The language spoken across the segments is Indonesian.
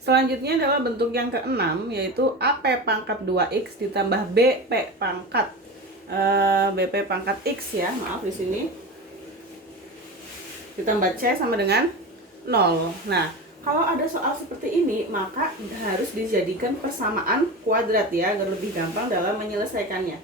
Selanjutnya adalah bentuk yang keenam, yaitu AP pangkat 2X ditambah BP pangkat BP pangkat X ya, maaf di sini. Ditambah C sama dengan 0. Nah, kalau ada soal seperti ini, maka harus dijadikan persamaan kuadrat ya, agar lebih gampang dalam menyelesaikannya.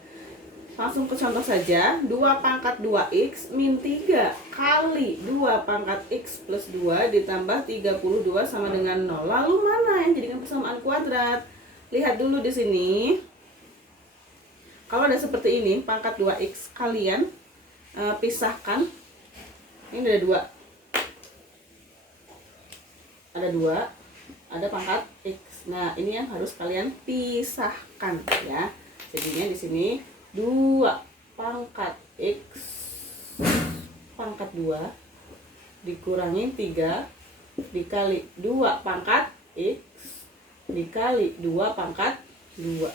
Langsung ke contoh saja, 2 pangkat 2X min 3 kali 2 pangkat X plus 2 ditambah 32 sama dengan 0. Lalu mana yang jadikan persamaan kuadrat? Lihat dulu di sini. Kalau ada seperti ini, pangkat 2X, kalian pisahkan. Ini ada 2. Ada 2, ada pangkat X. Nah, ini yang harus kalian pisahkan ya. Jadinya di sini 2 pangkat X pangkat 2 dikurangi 3 dikali 2 pangkat X dikali 2 pangkat 2.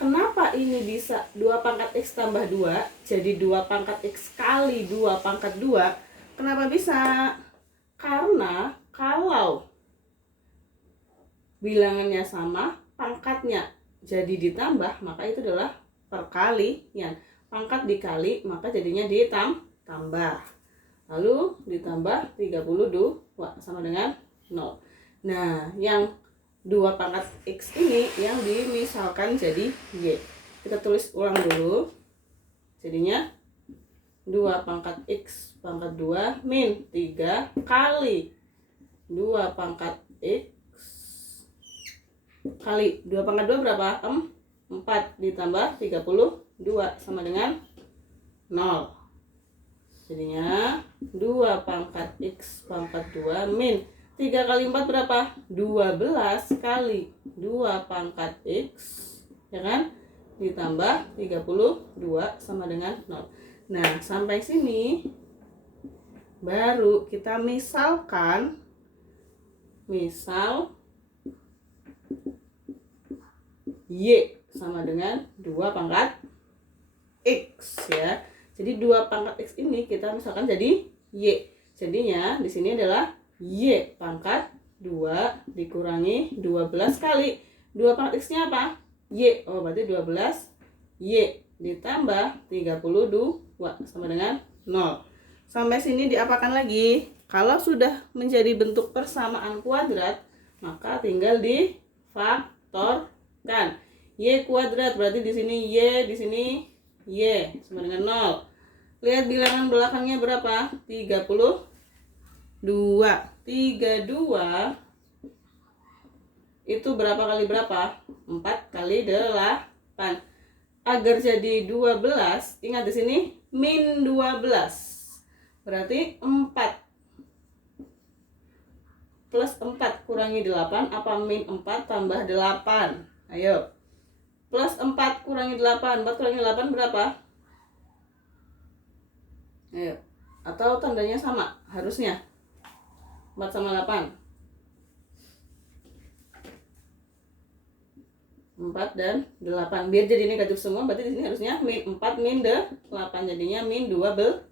Kenapa ini bisa 2 pangkat X tambah 2 jadi 2 pangkat X kali 2 pangkat 2? Kenapa bisa? Karena kalau bilangannya sama, pangkatnya jadi ditambah, maka itu adalah perkalian. Pangkat dikali, maka jadinya ditambah. Lalu ditambah 32 sama dengan 0. Nah, yang 2 pangkat X ini yang dimisalkan jadi Y. Kita tulis ulang dulu. Jadinya 2 pangkat X pangkat 2 min 3 kali 2 pangkat X kali 2 pangkat 2 berapa? 4 ditambah 32 sama dengan 0. Jadinya 2 pangkat X pangkat 2 min 3 kali 4 berapa? 12 kali 2 pangkat X, ya kan? Ditambah 32 sama dengan 0. Nah, sampai sini baru kita misalkan, misal Y sama dengan 2 pangkat X ya. Jadi 2 pangkat X ini kita misalkan jadi Y. Jadinya di sini adalah Y pangkat 2 dikurangi 12 kali 2 pangkat X-nya apa? Y. Oh, berarti 12 Y ditambah 32 sama dengan 0. Sampai sini diapakan lagi? Kalau sudah menjadi bentuk persamaan kuadrat, maka tinggal difaktor kan. Y kuadrat berarti di sini Y, di sini Y sama dengan 0. Lihat bilangan belakangnya berapa? 32. 32 itu berapa kali berapa? 4 kali 8. Agar jadi 12, ingat di sini min 12. Berarti 4 plus 4 kurangi 8 apa min 4 tambah 8? Ayo. Plus 4 kurangi 8. 4 kurangi 8 berapa? Ayo. Atau tandanya sama? Harusnya 4 sama 8. 4 dan 8. Biar jadi negatif semua, berarti di sini harusnya min 4 min 8. Jadinya min 12.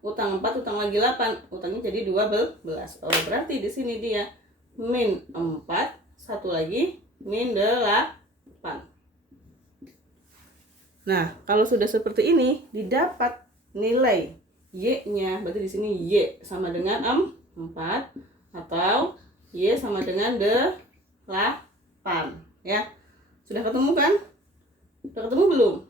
Utang 4, utang lagi 8. Utangnya jadi 12. Oh, berarti di sini dia min 4, satu lagi min 8. Nah, kalau sudah seperti ini, didapat nilai Y-nya, berarti di sini Y sama dengan 4 atau Y sama dengan 8 ya. Sudah ketemu kan? Sudah ketemu belum?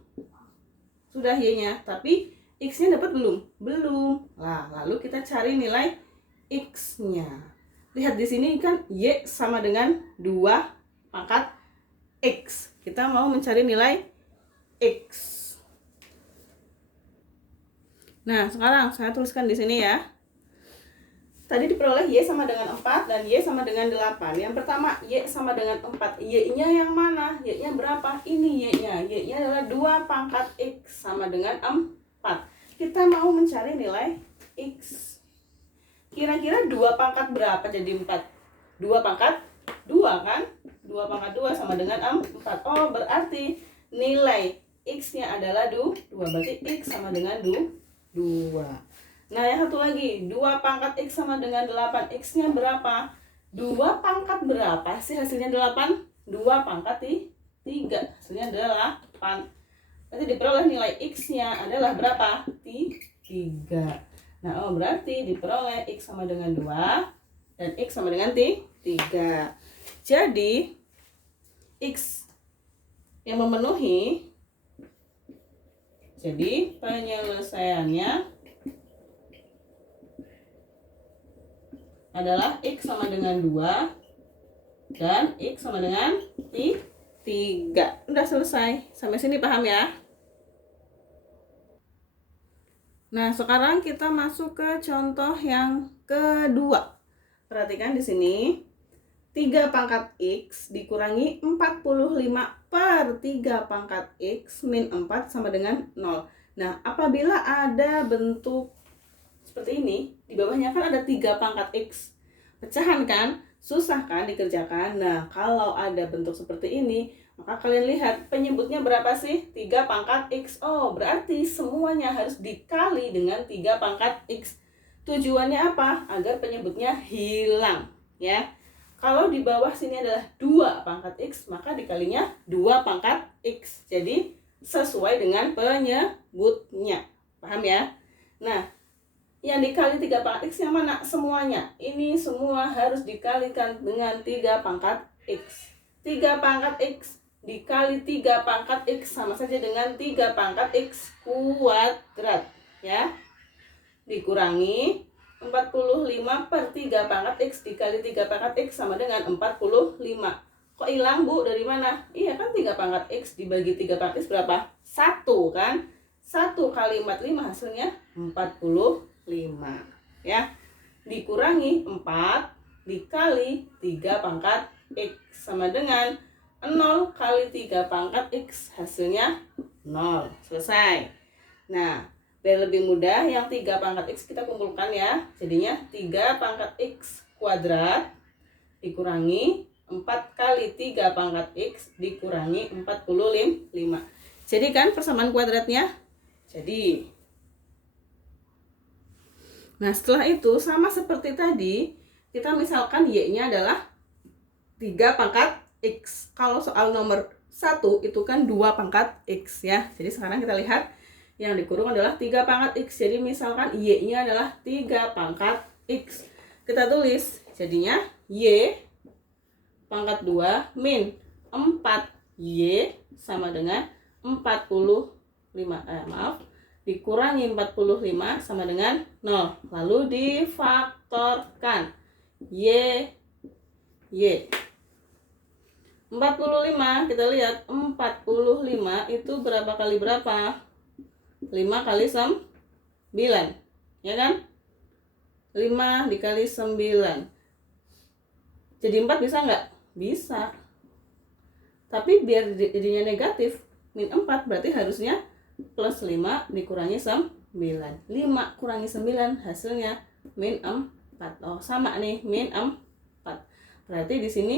Sudah Y-nya, tapi X-nya dapat belum? Belum. Nah, lalu kita cari nilai X-nya. Lihat di sini kan Y sama dengan 2 pangkat X. Kita mau mencari nilai X. Nah, sekarang saya tuliskan di sini ya. Tadi diperoleh Y sama dengan 4 dan Y sama dengan 8. Yang pertama, Y sama dengan 4. Y-nya yang mana? Y-nya berapa? Ini Y-nya. Y-nya adalah 2 pangkat X sama dengan 4. Kita mau mencari nilai X. Kira-kira 2 pangkat berapa jadi 4? 2 pangkat 2 kan? 2 pangkat 2 sama dengan 4. Oh, berarti nilai X-nya adalah 2. Berarti X sama dengan 2. Nah, yang satu lagi, 2 pangkat X sama dengan 8. X-nya berapa? 2 pangkat berapa sih hasilnya 8? 2 pangkat 3, hasilnya 8. Nanti diperoleh nilai X-nya adalah berapa? 3. Nah, berarti diperoleh X sama dengan 2 dan X sama dengan 3. Jadi, X yang memenuhi, jadi penyelesaiannya adalah X sama dengan 2 dan X sama dengan 3. Udah selesai. Sampai sini paham ya? Nah, sekarang kita masuk ke contoh yang kedua. Perhatikan di sini. 3 pangkat X dikurangi 45 per 3 pangkat X min 4 sama dengan 0. Nah, apabila ada bentuk seperti ini, di bawahnya kan ada 3 pangkat X. Pecahan kan? Susah kan dikerjakan? Nah, kalau ada bentuk seperti ini, maka kalian lihat penyebutnya berapa sih? 3 pangkat X. Oh, berarti semuanya harus dikali dengan 3 pangkat X. Tujuannya apa? Agar penyebutnya hilang, ya. Kalau di bawah sini adalah 2 pangkat X, maka dikalinya 2 pangkat X. Jadi, sesuai dengan penyebutnya. Paham ya? Nah, yang dikali 3 pangkat X yang mana? Semuanya. Ini semua harus dikalikan dengan 3 pangkat X. 3 pangkat X dikali 3 pangkat X sama saja dengan 3 pangkat X kuadrat, ya. Dikurangi 45 per 3 pangkat X dikali 3 pangkat X sama dengan 45. Kok hilang, Bu? Dari mana? Iya kan 3 pangkat X dibagi 3 pangkat X berapa? 1 kan? 1 kali 45 hasilnya 45, ya. Dikurangi 4 dikali 3 pangkat X sama dengan 0 kali 3 pangkat X hasilnya 0. Selesai. Nah, biar lebih mudah, yang 3 pangkat X kita kumpulkan ya. Jadinya 3 pangkat X kuadrat dikurangi 4 kali 3 pangkat X dikurangi 45. Jadi kan persamaan kuadratnya. Jadi, nah setelah itu sama seperti tadi, kita misalkan Y-nya adalah 3 pangkat X. Kalau soal nomor 1 itu kan 2 pangkat X, ya. Jadi sekarang kita lihat yang dikurung adalah 3 pangkat X. Jadi misalkan Y-nya adalah 3 pangkat X. Kita tulis jadinya Y pangkat 2 min 4Y sama dengan 45. Dikurangi 45 sama dengan 0. Lalu difaktorkan. Y 45, kita lihat 45 itu berapa kali berapa? 5 kali 9, ya kan? 5 dikali 9. Jadi 4 bisa nggak? Bisa. Tapi biar jadinya negatif, min 4 berarti harusnya plus 5 dikurangi 9. 5 kurangi 9 hasilnya min 4. Oh, sama nih, min 4. Berarti di sini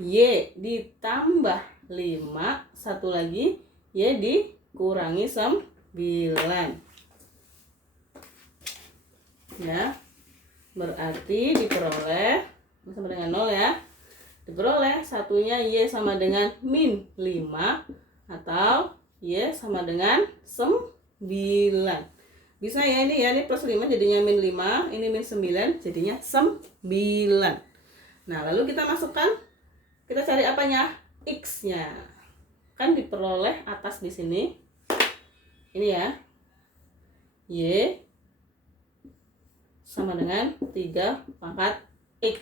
Y ditambah 5, satu lagi Y dikurangi 9. Ya. Berarti diperoleh sama dengan 0 ya. Diperoleh satunya Y sama dengan min 5 atau Y sama dengan 9. Bisa ya ini ya, ini plus 5 jadinya min 5, ini min 9 jadinya 9. Nah, lalu kita masukkan, kita cari apanya? X-nya. Kan diperoleh atas di sini. Ini ya. Y sama dengan 3 pangkat X.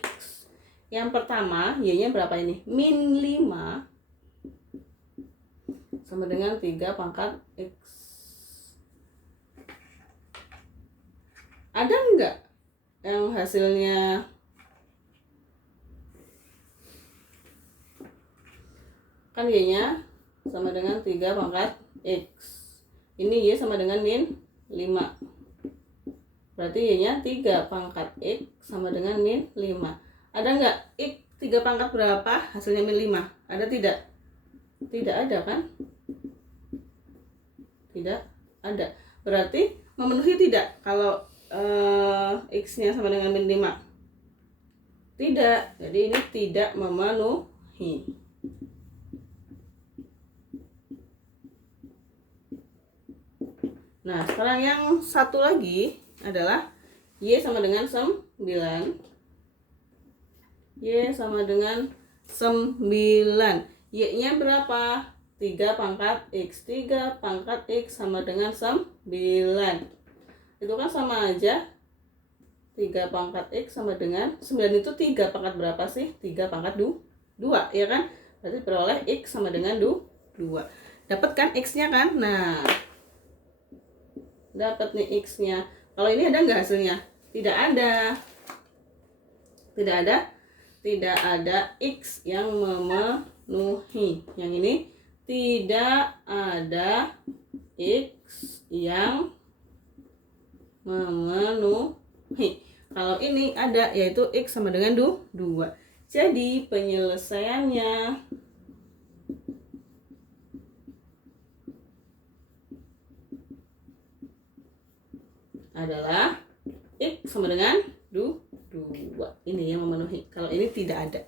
Yang pertama, Y-nya berapa ini? Min 5 sama dengan 3 pangkat X. Ada enggak yang hasilnya kan Y-nya sama dengan 3 pangkat X. Ini Y sama dengan min 5. Berarti Y-nya 3 pangkat X sama dengan min 5. Ada enggak X 3 pangkat berapa hasilnya min 5? Ada tidak? Tidak ada kan? Tidak ada. Berarti memenuhi tidak kalau X-nya sama dengan min 5? Tidak. Jadi ini tidak memenuhi. Nah, sekarang yang satu lagi adalah Y sama dengan 9. Y sama dengan 9. Y-nya berapa? 3 pangkat X. 3 pangkat X sama dengan 9. Itu kan sama aja. 3 pangkat X sama dengan 9 itu 3 pangkat berapa sih? 3 pangkat 2, ya kan? Berarti peroleh X sama dengan 2. Dapat kan X-nya kan? Nah, dapat nih X-nya. Kalau ini ada nggak hasilnya? Tidak ada. Tidak ada X yang memenuhi. Yang ini tidak ada X yang memenuhi. Kalau ini ada, yaitu X sama dengan 2. Jadi penyelesaiannya adalah X sama dengan 2. Ini yang memenuhi. Kalau ini tidak ada,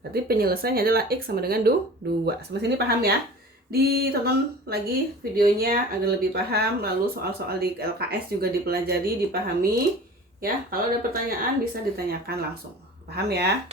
berarti penyelesaiannya adalah X sama dengan 2. Sampai sini paham ya? Ditonton lagi videonya agar lebih paham. Lalu soal-soal di LKS juga dipelajari, dipahami ya. Kalau ada pertanyaan bisa ditanyakan langsung. Paham ya?